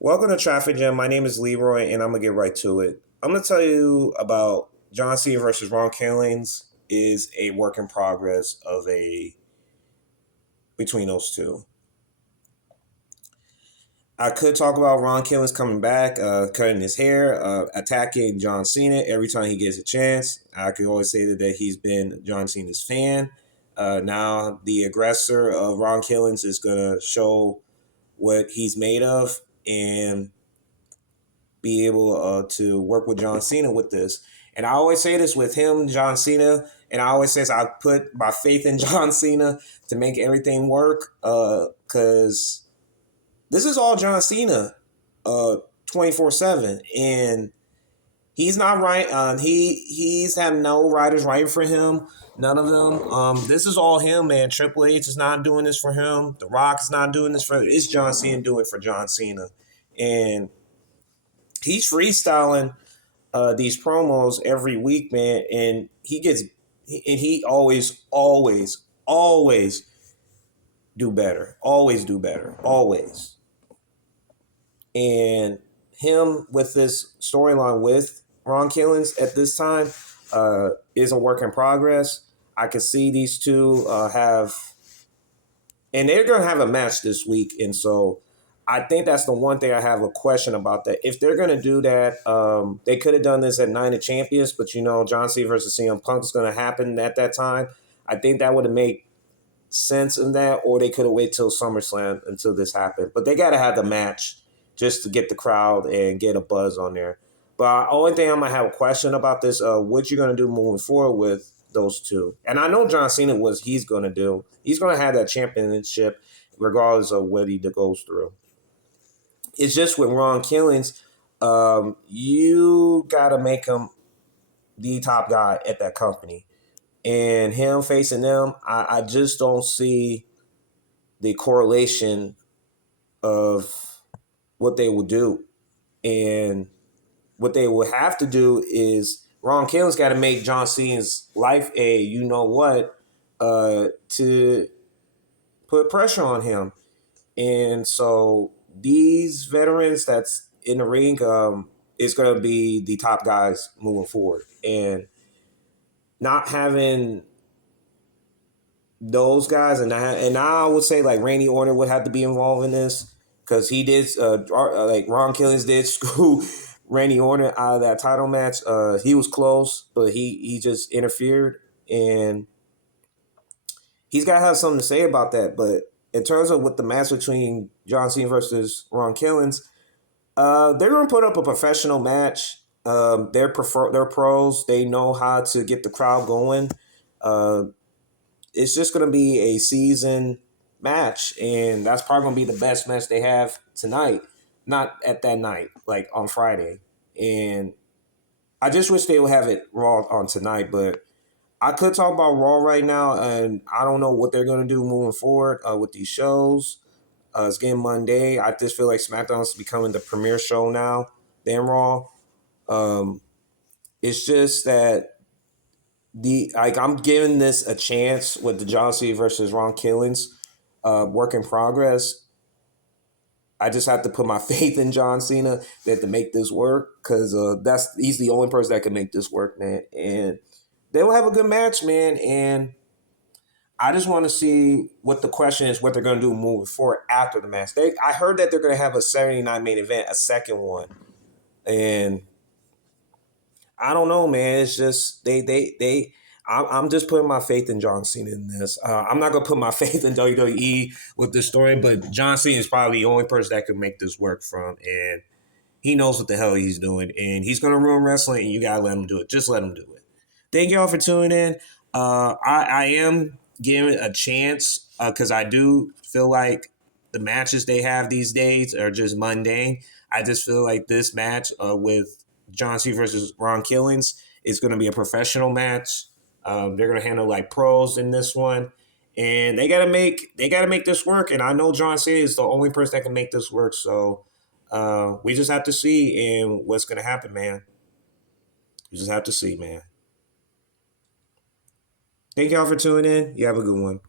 Welcome to Traffic Jam. My name is Leroy, and I'm gonna get right to it. I'm gonna tell you about John Cena versus Ron Killings is a work in progress of a between those two. I could talk about Ron Killings coming back, cutting his hair, attacking John Cena every time he gets a chance. I could always say that he's been John Cena's fan. Now the aggressor of Ron Killings is gonna show what he's made of and be able to work with John Cena with this. And I always say this with him, John Cena, and I always says I put my faith in John Cena to make everything work because this is all John Cena 24/7. And he's not right. He's have no writers writing for him. None of them. This is all him, man. Triple H is not doing this for him. The Rock is not doing this for him. It's John Cena doing it for John Cena. And he's freestyling these promos every week, man, and he always do better, always. And him with this storyline with Ron Killings at this time is a work in progress. I can see these two and they're gonna have a match this week, and so I think that's the one thing I have a question about that. If they're going to do that, they could have done this at Night of Champions, but John Cena versus CM Punk is going to happen at that time. I think that would have made sense in that, or they could have waited till SummerSlam until this happened. But they got to have the match just to get the crowd and get a buzz on there. But the only thing I might have a question about this, what you're going to do moving forward with those two. And I know John Cena he's going to do. He's going to have that championship regardless of what he goes through. It's just with Ron Killings, you got to make him the top guy at that company. And him facing them, I just don't see the correlation of what they will do. And what they will have to do is Ron Killings got to make John Cena's life to put pressure on him. And so these veterans that's in the ring is going to be the top guys moving forward. And not having those guys, and I would say like Randy Orton would have to be involved in this because he did, like Ron Killings did screw Randy Orton out of that title match. He was close, but he just interfered, and he's got to have something to say about that. But in terms of with the match between John Cena versus Ron Killings, they're going to put up a professional match. They're pros. They know how to get the crowd going. It's just going to be a season match, and that's probably going to be the best match they have tonight. Not at that night, like on Friday. And I just wish they would have it Raw on tonight, but I could talk about Raw right now, and I don't know what they're going to do moving forward with these shows. It's getting Monday. I just feel like SmackDown is becoming the premier show now than Raw. It's just that I'm giving this a chance with the John Cena versus Ron Killings work in progress. I just have to put my faith in John Cena that to make this work because he's the only person that can make this work, man. And they will have a good match, man. And I just want to see what the question is, what they're going to do moving forward after the match. I heard that they're going to have a 79 main event, a second one. And I don't know, man. It's just I'm just putting my faith in John Cena in this. I'm not gonna put my faith in WWE with this story, but John Cena is probably the only person that can make this work from, and he knows what the hell he's doing, and he's gonna ruin wrestling, and you gotta let him do it. Just let him do it. Thank y'all for tuning in. I am giving it a chance because I do feel like the matches they have these days are just mundane. I just feel like this match with John Cena versus Ron Killings is going to be a professional match. They're going to handle like pros in this one, and they got to make this work. And I know John Cena is the only person that can make this work. So we just have to see and what's going to happen, man. We just have to see, man. Thank y'all for tuning in. You have a good one.